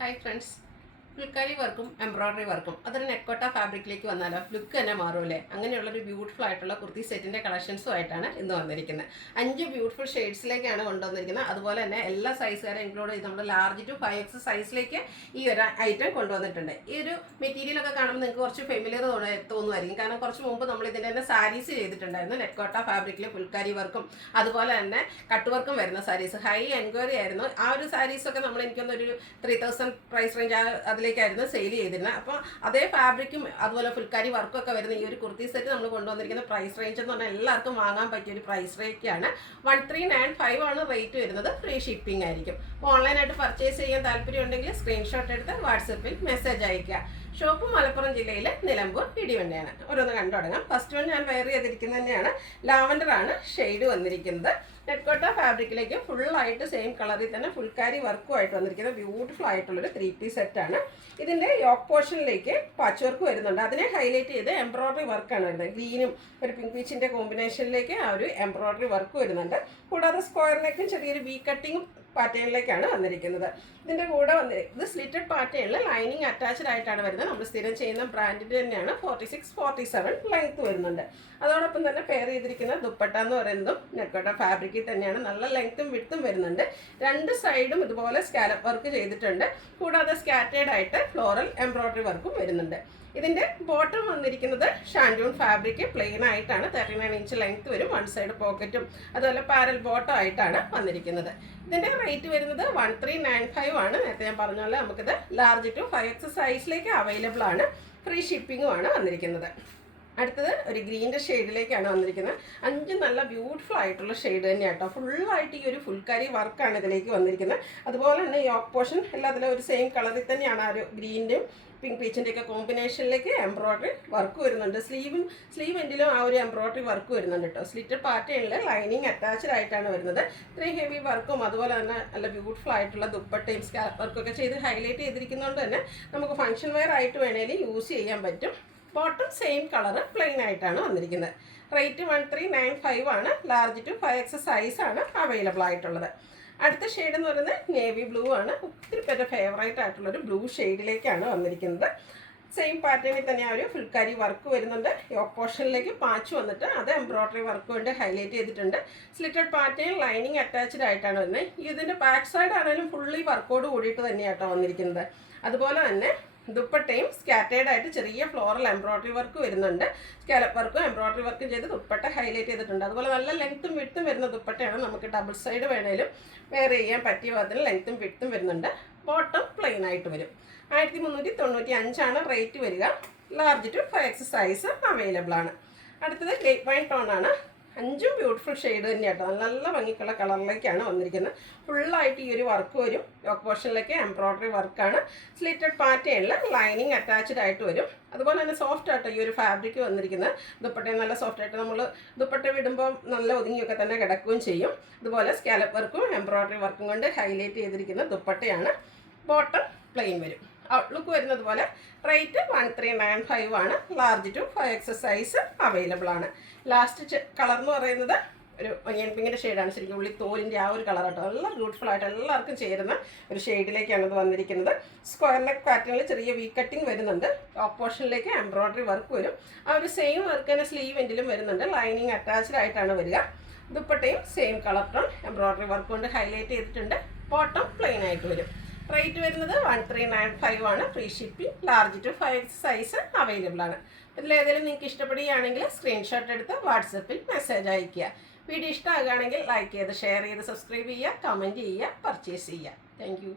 Hi friends. Phulkari വർക്കും embroidery വർക്കും അതൊരു നെക്കോട്ട ഫാബ്രിക്കിലേക്ക് വന്നാലോ ലുക്ക് തന്നെ മാറുമല്ലേ. അങ്ങനെയുള്ളൊരു ബ്യൂട്ടിഫുൾ ആയിട്ടുള്ള കുർത്തി സെറ്റിൻ്റെ കളക്ഷൻസുമായിട്ടാണ് ഇന്ന് വന്നിരിക്കുന്നത്. 5 ബ്യൂട്ടിഫുൾ ഷെയ്ഡ്സിലേക്കാണ് കൊണ്ടുവന്നിരിക്കുന്നത്. അതുപോലെ തന്നെ എല്ലാ സൈസുകാരെ ഇൻക്ലൂഡ് ചെയ്ത് നമ്മൾ ലാർജ് ടു 5X സൈസിലേക്ക് ഈ ഒരു ഐറ്റം കൊണ്ടുവന്നിട്ടുണ്ട്. ഈ ഒരു മെറ്റീരിയലൊക്കെ കാണുമ്പോൾ നിങ്ങൾക്ക് കുറച്ച് ഫെമിലിയർ തോന്നുമായിരിക്കും. കാരണം കുറച്ച് മുമ്പ് നമ്മൾ ഇതിൻ്റെ തന്നെ സാരീസ് ചെയ്തിട്ടുണ്ടായിരുന്നു. നെക്കോട്ട ഫാബ്രിക്കിൽ ഫുൾക്കാരി വർക്കും അതുപോലെ തന്നെ കട്ട് വർക്കും വരുന്ന സാരീസ് ഹൈ എൻക്വയറി ആയിരുന്നു. ആ ഒരു സാരീസൊക്കെ നമ്മൾ എനിക്കൊന്നൊരു 3000 പ്രൈസ് റേഞ്ച് അതിലേക്കായിരുന്നു സെയിൽ ചെയ്തിരുന്നത്. അപ്പോൾ അതേ ഫാബ്രിക്കും അതുപോലെ ഫുൾക്കാരി വർക്കും ഒക്കെ വരുന്ന ഈ ഒരു കുർത്തി സെറ്റ് നമ്മൾ കൊണ്ടുവന്നിരിക്കുന്ന പ്രൈസ് റേഞ്ച് എന്ന് പറഞ്ഞാൽ എല്ലാവർക്കും വാങ്ങാൻ പറ്റിയ ഒരു പ്രൈസ് റേറ്റാണ്. 1395 ആണ് റേറ്റ് വരുന്നത്. ഫ്രീ ഷിപ്പിംഗ് ആയിരിക്കും. അപ്പോൾ ഓൺലൈനായിട്ട് പർച്ചേസ് ചെയ്യാൻ താല്പര്യം ഉണ്ടെങ്കിൽ സ്ക്രീൻഷോട്ട് എടുത്ത് വാട്സപ്പിൽ മെസ്സേജ് അയയ്ക്കുക. ഷോപ്പ് മലപ്പുറം ജില്ലയിലെ നിലമ്പൂർ ഇടിവണ്ടിയാണ്. ഓരോന്ന് കണ്ടു തുടങ്ങാം. ഫസ്റ്റ് വൺ ഞാൻ വെയർ ചെയ്തിരിക്കുന്നത് തന്നെയാണ്. ലാവൻഡർ ആണ് ഷെയ്ഡ് വന്നിരിക്കുന്നത്. നെറ്റ്കോട്ട ഫാബ്രിക്കിലേക്ക് ഫുള്ളായിട്ട് സെയിം കളറിൽ തന്നെ ഫുൾക്കാരി വർക്കുമായിട്ട് വന്നിരിക്കുന്നത് ബ്യൂട്ടിഫുൾ ആയിട്ടുള്ളൊരു 3 സെറ്റാണ്. ഇതിൻ്റെ യോക്ക് പോർഷനിലേക്ക് പാച്ച് വർക്ക് വരുന്നുണ്ട്. അതിനെ ഹൈലൈറ്റ് ചെയ്ത് എംബ്രോയ്ഡറി വർക്കാണ് വരുന്നത്. ഗ്രീനും ഒരു പിങ്ക് പീച്ചിൻ്റെ കോമ്പിനേഷനിലേക്ക് ആ ഒരു എംബ്രോയ്ഡറി വർക്ക് വരുന്നുണ്ട്. കൂടാതെ സ്ക്വയറിലേക്കും ചെറിയൊരു വി കട്ടിങ്ങും പാറ്റേണിലേക്കാണ് വന്നിരിക്കുന്നത്. ഇതിൻ്റെ കൂടെ ഇത് സ്ലിറ്റഡ് പാറ്റേണിൽ ലൈനിങ് അറ്റാച്ച്ഡ് ആയിട്ടാണ് വരുന്നത്. നമ്മൾ സ്ഥിരം ചെയ്യുന്ന ബ്രാൻഡിൻ്റെ തന്നെയാണ്. 46-47 ലെങ്ത് വരുന്നുണ്ട്. അതോടൊപ്പം തന്നെ പെയർ ചെയ്തിരിക്കുന്ന ദുപ്പട്ട എന്ന് പറയുന്നതും നെക്കോട്ട ഫാബ്രിക്കിൽ തന്നെയാണ്. നല്ല ലെങ്ത്തും വിഡ്ത്തും വരുന്നുണ്ട്. 2 സൈഡും ഇതുപോലെ സ്കാലപ്പ് വർക്ക് ചെയ്തിട്ടുണ്ട്. കൂടാതെ സ്കാറ്റേഡ് ആയിട്ട് ഫ്ലോറൽ എംബ്രോയ്ഡറി വർക്കും വരുന്നുണ്ട്. ഇതിൻ്റെ ബോട്ടം വന്നിരിക്കുന്നത് ഷാൻഡൂൺ ഫാബ്രിക് പ്ലെയിൻ ആയിട്ടാണ്. 39 ഇഞ്ച് ലെങ്ത് വരും. 1 സൈഡ് പോക്കറ്റും അതുപോലെ പാരൽ ബോട്ടം ആയിട്ടാണ് വന്നിരിക്കുന്നത്. ഇതിൻ്റെ റേറ്റ് വരുന്നത് 1395 ആണ്. നേരത്തെ ഞാൻ പറഞ്ഞ പോലെ നമുക്കിത് ലാർജ് ടു 5X സൈസിലേക്ക് അവൈലബിൾ ആണ്. ഫ്രീ ഷിപ്പിങ്ങും ആണ് വന്നിരിക്കുന്നത്. അടുത്തത് ഒരു ഗ്രീൻ്റെ ഷെയ്ഡിലേക്കാണ് വന്നിരിക്കുന്നത്. 5 നല്ല ബ്യൂട്ടിഫുൾ ആയിട്ടുള്ള ഷെയ്ഡ് തന്നെയാണ് കേട്ടോ. ഫുള്ളായിട്ട് ഈ ഒരു ഫുൾക്കാരി വർക്കാണ് ഇതിലേക്ക് വന്നിരിക്കുന്നത്. അതുപോലെ തന്നെ യോക്ക് പോർഷൻ എല്ലാത്തിലും ഒരു സെയിം കളറിൽ തന്നെയാണ്. ആ ഒരു ഗ്രീൻ്റെയും പിങ്ക് പീച്ചിൻ്റെ ഒക്കെ കോമ്പിനേഷനിലേക്ക് എംബ്രോയ്ഡറി വർക്ക് വരുന്നുണ്ട്. സ്ലീവ് എൻഡിലും ആ ഒരു എംബ്രോയ്ഡറി വർക്ക് വരുന്നുണ്ട് കേട്ടോ. സ്ലിറ്റഡ് പാറ്റേണിൽ ലൈനിങ് അറ്റാച്ച്ഡ് ആയിട്ടാണ് വരുന്നത്. ഇത്രയും ഹെവി വർക്കും അതുപോലെ തന്നെ നല്ല ബ്യൂട്ടിഫുൾ ആയിട്ടുള്ള ദുപ്പട്ടയും സ്കാലപ്പ് വർക്കൊക്കെ ചെയ്ത് ഹൈലൈറ്റ് ചെയ്തിരിക്കുന്നതുകൊണ്ട് തന്നെ നമുക്ക് ഫംഗ്ഷൻ വെയർ ആയിട്ട് വേണമെങ്കിൽ യൂസ് ചെയ്യാൻ പറ്റും. ബോട്ടം സെയിം കളറ് പ്ലെയിൻ ആയിട്ടാണ് വന്നിരിക്കുന്നത്. റേറ്റ് 1395 ആണ്. ലാർജ് ടു 5X സൈസാണ് അവൈലബിൾ ആയിട്ടുള്ളത്. അടുത്ത ഷെയ്ഡ് എന്ന് പറയുന്നത് നേവി ബ്ലൂ ആണ്. ഒത്തിരി പേരുടെ ഫേവറേറ്റ് ആയിട്ടുള്ളൊരു ബ്ലൂ ഷെയ്ഡിലേക്കാണ് വന്നിരിക്കുന്നത്. സെയിം പാറ്റേണിൽ തന്നെ ആ ഒരു ഫുൾക്കാരി വർക്ക് വരുന്നുണ്ട്. യോക്ക് പോർഷനിലേക്ക് പാച്ച് വന്നിട്ട് അത് എംബ്രോയ്ഡറി വർക്ക് കൊണ്ട് ഹൈലൈറ്റ് ചെയ്തിട്ടുണ്ട്. സ്ലിറ്റഡ് പാറ്റേൺ ലൈനിങ് അറ്റാച്ച്ഡ് ആയിട്ടാണ് വരുന്നത്. ഇതിൻ്റെ ബാക്ക് സൈഡ് ആണെങ്കിലും ഫുള്ളി വർക്കോട് കൂടിയിട്ട് തന്നെയാട്ടോ വന്നിരിക്കുന്നത്. അതുപോലെ തന്നെ ദുപ്പട്ടയും സ്കാറ്റേഡ് ആയിട്ട് ചെറിയ ഫ്ലോറൽ എംബ്രോയ്ഡറി വർക്ക് വരുന്നുണ്ട്. സ്കാലപ്പ് വർക്കും എംബ്രോയ്ഡറി വർക്കും ചെയ്ത് ദുപ്പട്ട ഹൈലൈറ്റ് ചെയ്തിട്ടുണ്ട്. അതുപോലെ നല്ല ലെങ്ത്തും വിഡ്ത്തും വരുന്ന ദുപ്പട്ടയാണ്. നമുക്ക് ഡബിൾ സൈഡ് വേണേലും വെയർ ചെയ്യാൻ പറ്റിയ അതിന് ലെങ്ത്തും വിഡ്ത്തും വരുന്നുണ്ട്. ബോട്ടം പ്ലെയിൻ ആയിട്ട് വരും. 1395 ആണ് റേറ്റ് വരിക. Large to 5X size available ആണ്. അടുത്തത് ഗ്രേപ്പ് വൈൻ ടോൺ ആണ്. 5 ബ്യൂട്ടിഫുൾ ഷെയ്ഡ് തന്നെയാട്ടോ. നല്ല ഭംഗിക്കുള്ള കളറിലേക്കാണ് വന്നിരിക്കുന്നത്. ഫുള്ളായിട്ട് ഈ ഒരു വർക്ക് വരും. യോക്ക് പോർഷനിലേക്ക് എംബ്രോയ്ഡറി വർക്കാണ്. സ്ലിറ്റഡ് പാറ്റേണിൽ ലൈനിങ് അറ്റാച്ച്ഡ് ആയിട്ട് വരും. അതുപോലെ തന്നെ സോഫ്റ്റ് ആയിട്ട് ഈ ഒരു ഫാബ്രിക് വന്നിരിക്കുന്നത്. ദുപ്പട്ടയും നല്ല സോഫ്റ്റ് ആയിട്ട് നമ്മൾ ദുപ്പട്ട വിടുമ്പോൾ നല്ല ഒതുങ്ങിയൊക്കെ തന്നെ കിടക്കുകയും ചെയ്യും. അതുപോലെ സ്കാലപ്പ് വർക്കും എംബ്രോയ്ഡറി വർക്കും കൊണ്ട് ഹൈലൈറ്റ് ചെയ്തിരിക്കുന്ന ദുപ്പട്ടയാണ്. ബോട്ടം പ്ലെയിൻ വരും. ഔട്ട്ലുക്ക് വരുന്നത് പോലെ. റേറ്റ് 1395 ആണ്. Large to 5X size available ആണ്. ലാസ്റ്റ് കളർ എന്ന് പറയുന്നത് ഒരു ഒനിയൻ പിങ്കിൻ്റെ ഷെയ്ഡാണ്. ശരിക്കും ഉള്ളി തോലിൻ്റെ ആ ഒരു കളർ കേട്ടോ. നല്ല ബ്യൂട്ടിഫുൾ ആയിട്ട് എല്ലാവർക്കും ചേരുന്ന ഒരു ഷെയ്ഡിലേക്കാണ് ഇത് വന്നിരിക്കുന്നത്. സ്ക്വയർ നെക്ക് പാറ്റേണിൽ ചെറിയ വി കട്ടിങ് വരുന്നുണ്ട്. ടോപ്പ് പോർഷനിലേക്ക് എംബ്രോയ്ഡറി വർക്ക് വരും. ആ ഒരു സെയിം വർക്ക് തന്നെ സ്ലീവ് എൻഡിലും വരുന്നുണ്ട്. ലൈനിങ് അറ്റാച്ച്ഡ് ആയിട്ടാണ് വരിക. ദുപ്പട്ടയും same colour tone embroidery work കൊണ്ട് ഹൈലൈറ്റ് ചെയ്തിട്ടുണ്ട്. ബോട്ടം പ്ലെയിൻ ആയിട്ട് വരും. റേറ്റ് വരുന്നത് 1395 ആണ്. Free shipping. Large to 5X size available ആണ്. ഇതിലേതെങ്കിലും നിങ്ങൾക്ക് ഇഷ്ടപ്പെടുകയാണെങ്കിൽ സ്ക്രീൻഷോട്ട് എടുത്ത് വാട്സപ്പിൽ മെസ്സേജ് അയയ്ക്കുക. വീഡിയോ ഇഷ്ടമാകുകയാണെങ്കിൽ ലൈക്ക് ചെയ്ത് ഷെയർ ചെയ്ത് സബ്സ്ക്രൈബ് ചെയ്യുക, കമൻറ്റ് ചെയ്യുക, പർച്ചേസ് ചെയ്യുക. താങ്ക്